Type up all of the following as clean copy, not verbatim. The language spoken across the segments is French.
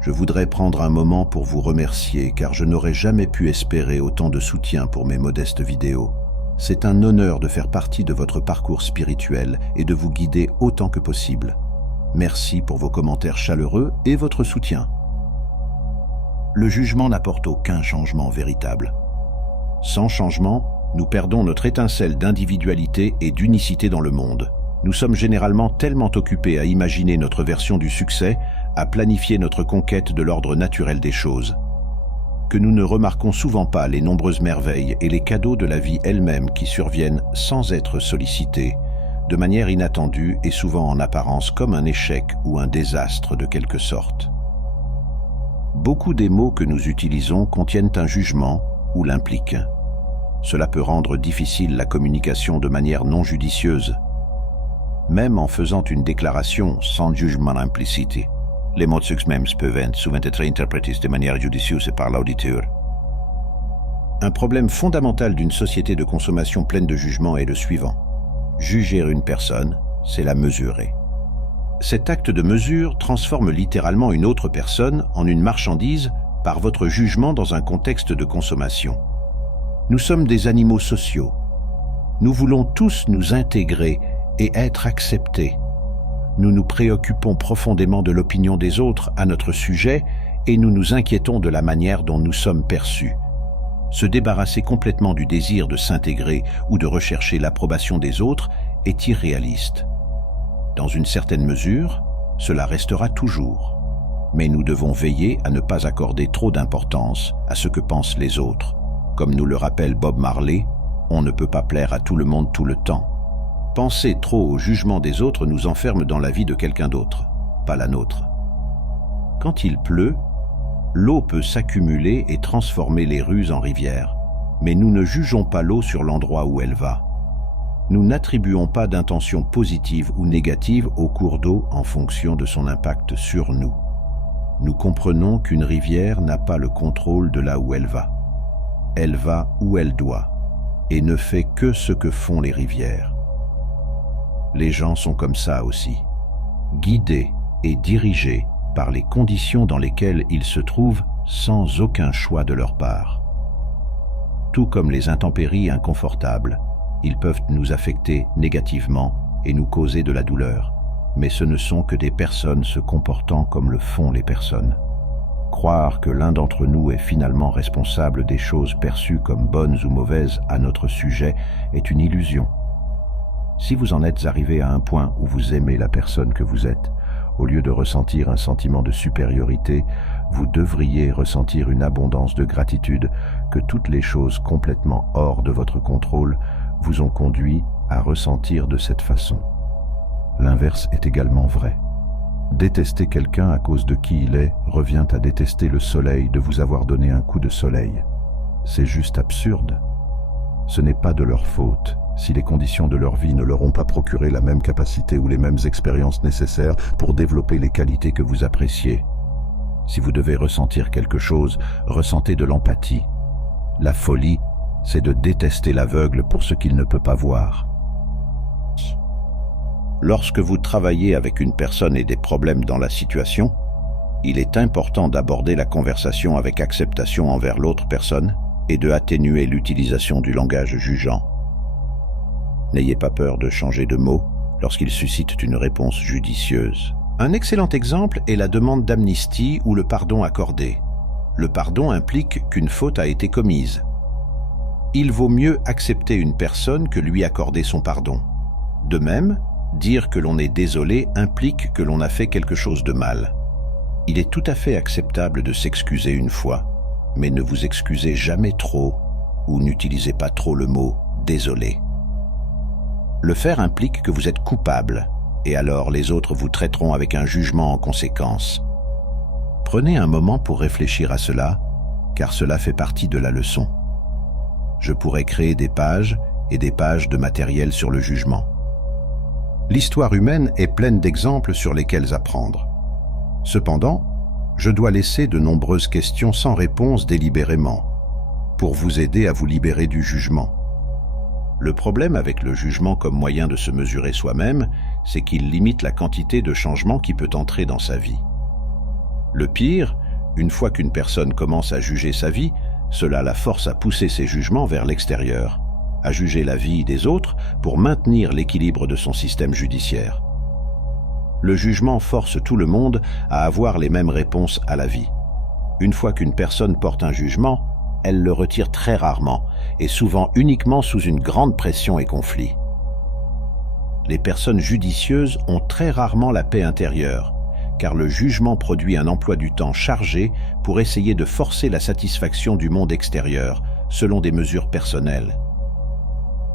Je voudrais prendre un moment pour vous remercier car je n'aurais jamais pu espérer autant de soutien pour mes modestes vidéos. C'est un honneur de faire partie de votre parcours spirituel et de vous guider autant que possible. Merci pour vos commentaires chaleureux et votre soutien. Le jugement n'apporte aucun changement véritable. Sans changement, nous perdons notre étincelle d'individualité et d'unicité dans le monde. Nous sommes généralement tellement occupés à imaginer notre version du succès, à planifier notre conquête de l'ordre naturel des choses, que nous ne remarquons souvent pas les nombreuses merveilles et les cadeaux de la vie elle-même qui surviennent sans être sollicités, de manière inattendue et souvent en apparence comme un échec ou un désastre de quelque sorte. Beaucoup des mots que nous utilisons contiennent un jugement ou l'impliquent. Cela peut rendre difficile la communication de manière non judicieuse. Même en faisant une déclaration sans jugement implicite, les mots même peuvent souvent être interprétés de manière judicieuse par l'auditeur. Un problème fondamental d'une société de consommation pleine de jugement est le suivant. Juger une personne, c'est la mesurer. Cet acte de mesure transforme littéralement une autre personne en une marchandise par votre jugement dans un contexte de consommation. Nous sommes des animaux sociaux. Nous voulons tous nous intégrer et être acceptés. Nous nous préoccupons profondément de l'opinion des autres à notre sujet et nous nous inquiétons de la manière dont nous sommes perçus. Se débarrasser complètement du désir de s'intégrer ou de rechercher l'approbation des autres est irréaliste. Dans une certaine mesure, cela restera toujours. Mais nous devons veiller à ne pas accorder trop d'importance à ce que pensent les autres. Comme nous le rappelle Bob Marley, on ne peut pas plaire à tout le monde tout le temps. Penser trop au jugement des autres nous enferme dans la vie de quelqu'un d'autre, pas la nôtre. Quand il pleut, l'eau peut s'accumuler et transformer les rues en rivières, mais nous ne jugeons pas l'eau sur l'endroit où elle va. Nous n'attribuons pas d'intention positive ou négative au cours d'eau en fonction de son impact sur nous. Nous comprenons qu'une rivière n'a pas le contrôle de là où elle va. Elle va où elle doit et ne fait que ce que font les rivières. Les gens sont comme ça aussi, guidés et dirigés par les conditions dans lesquelles ils se trouvent sans aucun choix de leur part. Tout comme les intempéries inconfortables, ils peuvent nous affecter négativement et nous causer de la douleur, mais ce ne sont que des personnes se comportant comme le font les personnes. Croire que l'un d'entre nous est finalement responsable des choses perçues comme bonnes ou mauvaises à notre sujet est une illusion. Si vous en êtes arrivé à un point où vous aimez la personne que vous êtes, au lieu de ressentir un sentiment de supériorité, vous devriez ressentir une abondance de gratitude que toutes les choses complètement hors de votre contrôle vous ont conduit à ressentir de cette façon. L'inverse est également vrai. Détester quelqu'un à cause de qui il est revient à détester le soleil de vous avoir donné un coup de soleil. C'est juste absurde. Ce n'est pas de leur faute si les conditions de leur vie ne leur ont pas procuré la même capacité ou les mêmes expériences nécessaires pour développer les qualités que vous appréciez. Si vous devez ressentir quelque chose, ressentez de l'empathie. La folie, c'est de détester l'aveugle pour ce qu'il ne peut pas voir. Lorsque vous travaillez avec une personne et des problèmes dans la situation, il est important d'aborder la conversation avec acceptation envers l'autre personne et de atténuer l'utilisation du langage jugeant. N'ayez pas peur de changer de mots lorsqu'il suscite une réponse judicieuse. Un excellent exemple est la demande d'amnistie ou le pardon accordé. Le pardon implique qu'une faute a été commise. Il vaut mieux accepter une personne que lui accorder son pardon. De même, dire que l'on est désolé implique que l'on a fait quelque chose de mal. Il est tout à fait acceptable de s'excuser une fois, mais ne vous excusez jamais trop ou n'utilisez pas trop le mot « désolé ». Le faire implique que vous êtes coupable, et alors les autres vous traiteront avec un jugement en conséquence. Prenez un moment pour réfléchir à cela, car cela fait partie de la leçon. Je pourrais créer des pages et des pages de matériel sur le jugement. L'histoire humaine est pleine d'exemples sur lesquels apprendre. Cependant, je dois laisser de nombreuses questions sans réponse délibérément, pour vous aider à vous libérer du jugement. Le problème avec le jugement comme moyen de se mesurer soi-même, c'est qu'il limite la quantité de changement qui peut entrer dans sa vie. Le pire, une fois qu'une personne commence à juger sa vie, cela la force à pousser ses jugements vers l'extérieur, à juger la vie des autres pour maintenir l'équilibre de son système judiciaire. Le jugement force tout le monde à avoir les mêmes réponses à la vie. Une fois qu'une personne porte un jugement, elle le retire très rarement et souvent uniquement sous une grande pression et conflit. Les personnes judicieuses ont très rarement la paix intérieure, car le jugement produit un emploi du temps chargé pour essayer de forcer la satisfaction du monde extérieur, selon des mesures personnelles.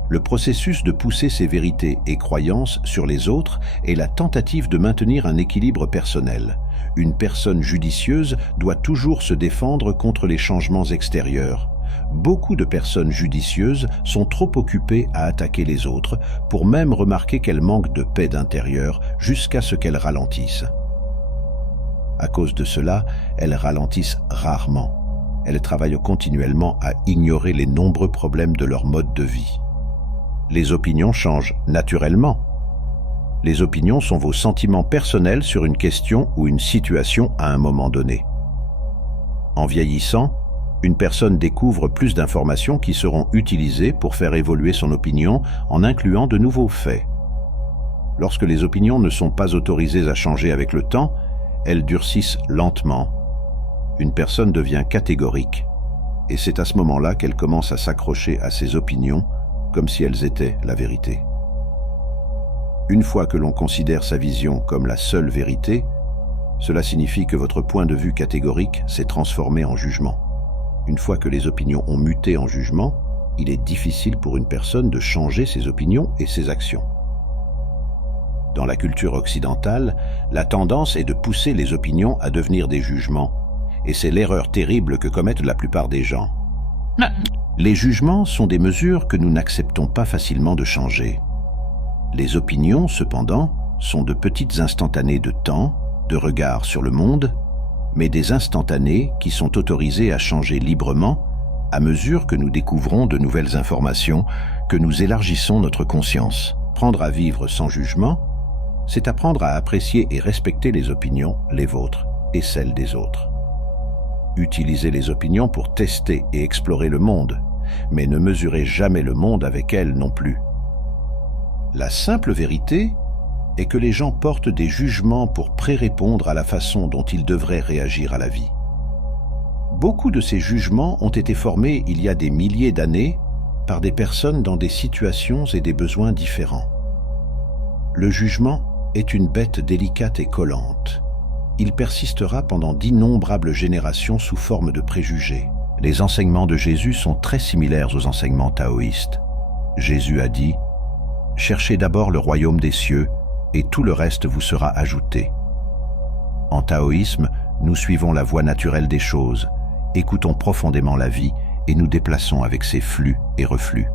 Le processus de pousser ses vérités et croyances sur les autres est la tentative de maintenir un équilibre personnel. Une personne judicieuse doit toujours se défendre contre les changements extérieurs. Beaucoup de personnes judicieuses sont trop occupées à attaquer les autres pour même remarquer qu'elles manquent de paix d'intérieur jusqu'à ce qu'elles ralentissent. À cause de cela, elles ralentissent rarement. Elles travaillent continuellement à ignorer les nombreux problèmes de leur mode de vie. Les opinions changent naturellement. Les opinions sont vos sentiments personnels sur une question ou une situation à un moment donné. En vieillissant, une personne découvre plus d'informations qui seront utilisées pour faire évoluer son opinion en incluant de nouveaux faits. Lorsque les opinions ne sont pas autorisées à changer avec le temps, elles durcissent lentement. Une personne devient catégorique, et c'est à ce moment-là qu'elle commence à s'accrocher à ses opinions comme si elles étaient la vérité. Une fois que l'on considère sa vision comme la seule vérité, cela signifie que votre point de vue catégorique s'est transformé en jugement. Une fois que les opinions ont muté en jugement, il est difficile pour une personne de changer ses opinions et ses actions. Dans la culture occidentale, la tendance est de pousser les opinions à devenir des jugements, et c'est l'erreur terrible que commettent la plupart des gens. Les jugements sont des mesures que nous n'acceptons pas facilement de changer. Les opinions, cependant, sont de petites instantanées de temps, de regard sur le monde, mais des instantanées qui sont autorisées à changer librement à mesure que nous découvrons de nouvelles informations, que nous élargissons notre conscience. Apprendre à vivre sans jugement, c'est apprendre à apprécier et respecter les opinions, les vôtres et celles des autres. Utilisez les opinions pour tester et explorer le monde, mais ne mesurez jamais le monde avec elles non plus. La simple vérité est que les gens portent des jugements pour pré-répondre à la façon dont ils devraient réagir à la vie. Beaucoup de ces jugements ont été formés il y a des milliers d'années par des personnes dans des situations et des besoins différents. Le jugement est une bête délicate et collante. Il persistera pendant d'innombrables générations sous forme de préjugés. Les enseignements de Jésus sont très similaires aux enseignements taoïstes. Jésus a dit « Cherchez d'abord le royaume des cieux, et tout le reste vous sera ajouté. » En taoïsme, nous suivons la voie naturelle des choses, écoutons profondément la vie et nous déplaçons avec ses flux et reflux.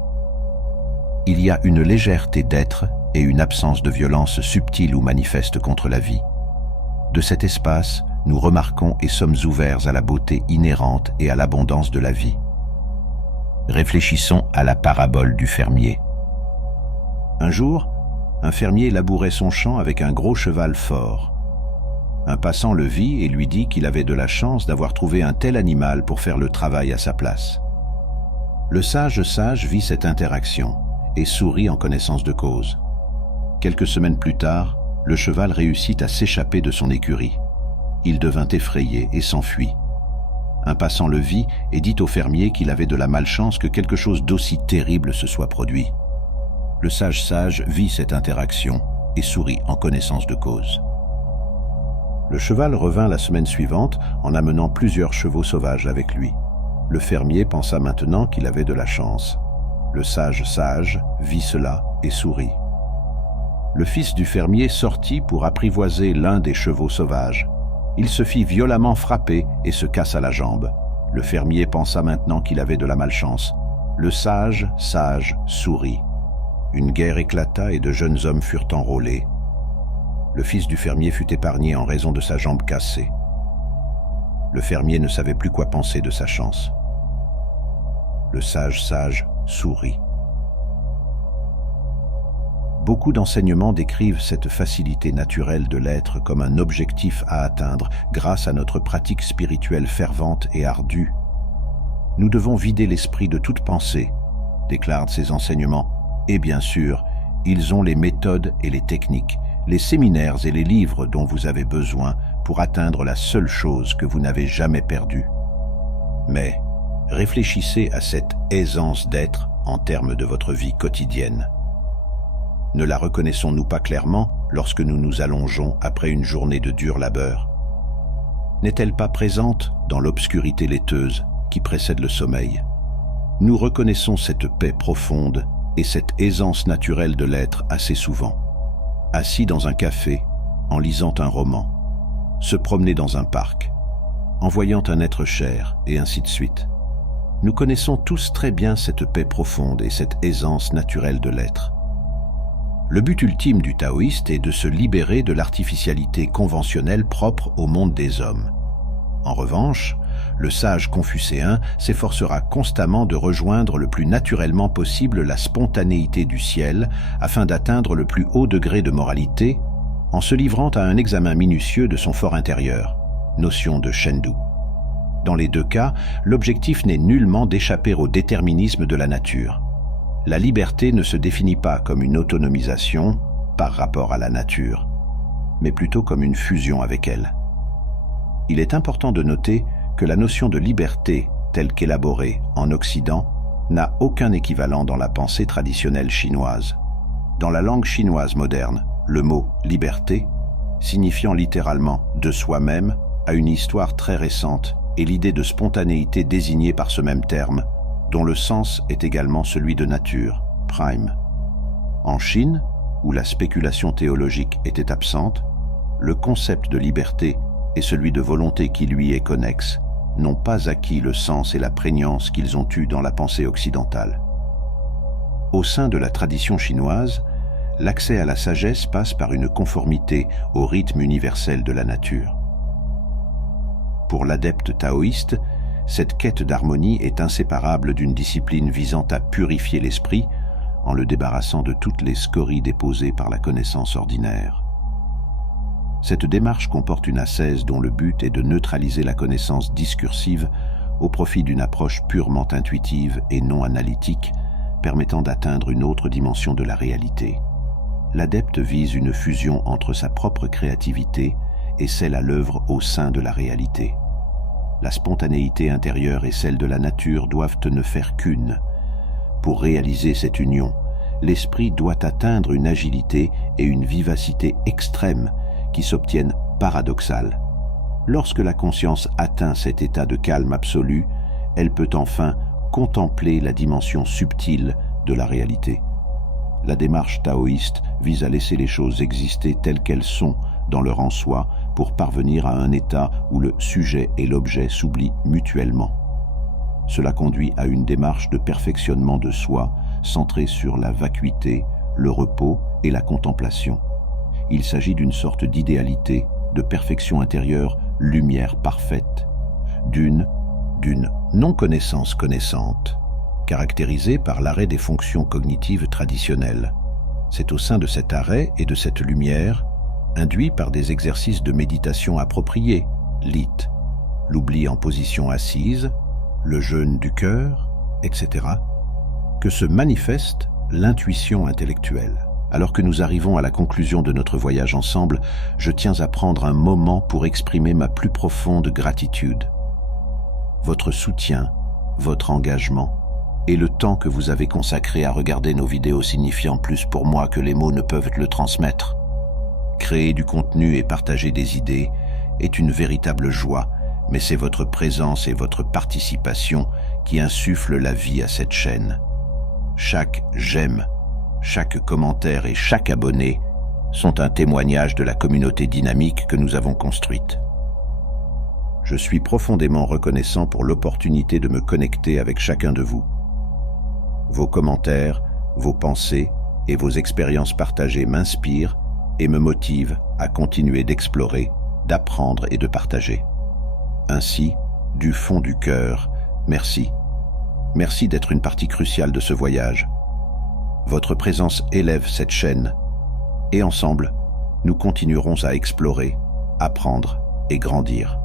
Il y a une légèreté d'être et une absence de violence subtile ou manifeste contre la vie. De cet espace, nous remarquons et sommes ouverts à la beauté inhérente et à l'abondance de la vie. Réfléchissons à la parabole du fermier. Un jour, un fermier labourait son champ avec un gros cheval fort. Un passant le vit et lui dit qu'il avait de la chance d'avoir trouvé un tel animal pour faire le travail à sa place. Le sage vit cette interaction et sourit en connaissance de cause. Quelques semaines plus tard, le cheval réussit à s'échapper de son écurie. Il devint effrayé et s'enfuit. Un passant le vit et dit au fermier qu'il avait de la malchance que quelque chose d'aussi terrible se soit produit. Le sage vit cette interaction et sourit en connaissance de cause. Le cheval revint la semaine suivante en amenant plusieurs chevaux sauvages avec lui. Le fermier pensa maintenant qu'il avait de la chance. Le sage vit cela et sourit. Le fils du fermier sortit pour apprivoiser l'un des chevaux sauvages. Il se fit violemment frapper et se cassa la jambe. Le fermier pensa maintenant qu'il avait de la malchance. Le sage sourit. Une guerre éclata et de jeunes hommes furent enrôlés. Le fils du fermier fut épargné en raison de sa jambe cassée. Le fermier ne savait plus quoi penser de sa chance. Le sage sourit. Beaucoup d'enseignements décrivent cette facilité naturelle de l'être comme un objectif à atteindre grâce à notre pratique spirituelle fervente et ardue. Nous devons vider l'esprit de toute pensée, déclarent ces enseignements, et bien sûr, ils ont les méthodes et les techniques, les séminaires et les livres dont vous avez besoin pour atteindre la seule chose que vous n'avez jamais perdue. Mais réfléchissez à cette aisance d'être en termes de votre vie quotidienne. Ne la reconnaissons-nous pas clairement lorsque nous nous allongeons après une journée de dur labeur? N'est-elle pas présente dans l'obscurité laiteuse qui précède le sommeil? Nous reconnaissons cette paix profonde et cette aisance naturelle de l'être assez souvent. Assis dans un café, en lisant un roman, se promener dans un parc, en voyant un être cher, et ainsi de suite. Nous connaissons tous très bien cette paix profonde et cette aisance naturelle de l'être. Le but ultime du taoïste est de se libérer de l'artificialité conventionnelle propre au monde des hommes. En revanche, le sage confucéen s'efforcera constamment de rejoindre le plus naturellement possible la spontanéité du ciel afin d'atteindre le plus haut degré de moralité en se livrant à un examen minutieux de son fort intérieur, notion de Shendu. Dans les deux cas, l'objectif n'est nullement d'échapper au déterminisme de la nature. La liberté ne se définit pas comme une autonomisation par rapport à la nature, mais plutôt comme une fusion avec elle. Il est important de noter que la notion de liberté, telle qu'élaborée en Occident, n'a aucun équivalent dans la pensée traditionnelle chinoise. Dans la langue chinoise moderne, le mot « liberté », signifiant littéralement « de soi-même », a une histoire très récente et l'idée de spontanéité désignée par ce même terme, dont le sens est également celui de nature, prime. En Chine, où la spéculation théologique était absente, le concept de liberté et celui de volonté qui lui est connexe n'ont pas acquis le sens et la prégnance qu'ils ont eus dans la pensée occidentale. Au sein de la tradition chinoise, l'accès à la sagesse passe par une conformité au rythme universel de la nature. Pour l'adepte taoïste, cette quête d'harmonie est inséparable d'une discipline visant à purifier l'esprit en le débarrassant de toutes les scories déposées par la connaissance ordinaire. Cette démarche comporte une ascèse dont le but est de neutraliser la connaissance discursive au profit d'une approche purement intuitive et non analytique, permettant d'atteindre une autre dimension de la réalité. L'adepte vise une fusion entre sa propre créativité et celle à l'œuvre au sein de la réalité. La spontanéité intérieure et celle de la nature doivent ne faire qu'une. Pour réaliser cette union, l'esprit doit atteindre une agilité et une vivacité extrêmes qui s'obtiennent paradoxales. Lorsque la conscience atteint cet état de calme absolu, elle peut enfin contempler la dimension subtile de la réalité. La démarche taoïste vise à laisser les choses exister telles qu'elles sont dans leur en soi pour parvenir à un état où le sujet et l'objet s'oublient mutuellement. Cela conduit à une démarche de perfectionnement de soi centrée sur la vacuité, le repos et la contemplation. Il s'agit d'une sorte d'idéalité, de perfection intérieure, lumière parfaite, d'une non-connaissance connaissante, caractérisée par l'arrêt des fonctions cognitives traditionnelles. C'est au sein de cet arrêt et de cette lumière, induit par des exercices de méditation appropriés, l'it, l'oubli en position assise, le jeûne du cœur, etc., que se manifeste l'intuition intellectuelle. Alors que nous arrivons à la conclusion de notre voyage ensemble, je tiens à prendre un moment pour exprimer ma plus profonde gratitude. Votre soutien, votre engagement et le temps que vous avez consacré à regarder nos vidéos signifiant plus pour moi que les mots ne peuvent le transmettre. Créer du contenu et partager des idées est une véritable joie, mais c'est votre présence et votre participation qui insufflent la vie à cette chaîne. Chaque j'aime, chaque commentaire et chaque abonné sont un témoignage de la communauté dynamique que nous avons construite. Je suis profondément reconnaissant pour l'opportunité de me connecter avec chacun de vous. Vos commentaires, vos pensées et vos expériences partagées m'inspirent et me motivent à continuer d'explorer, d'apprendre et de partager. Ainsi, du fond du cœur, merci. Merci d'être une partie cruciale de ce voyage. Votre présence élève cette chaîne. Et ensemble, nous continuerons à explorer, apprendre et grandir.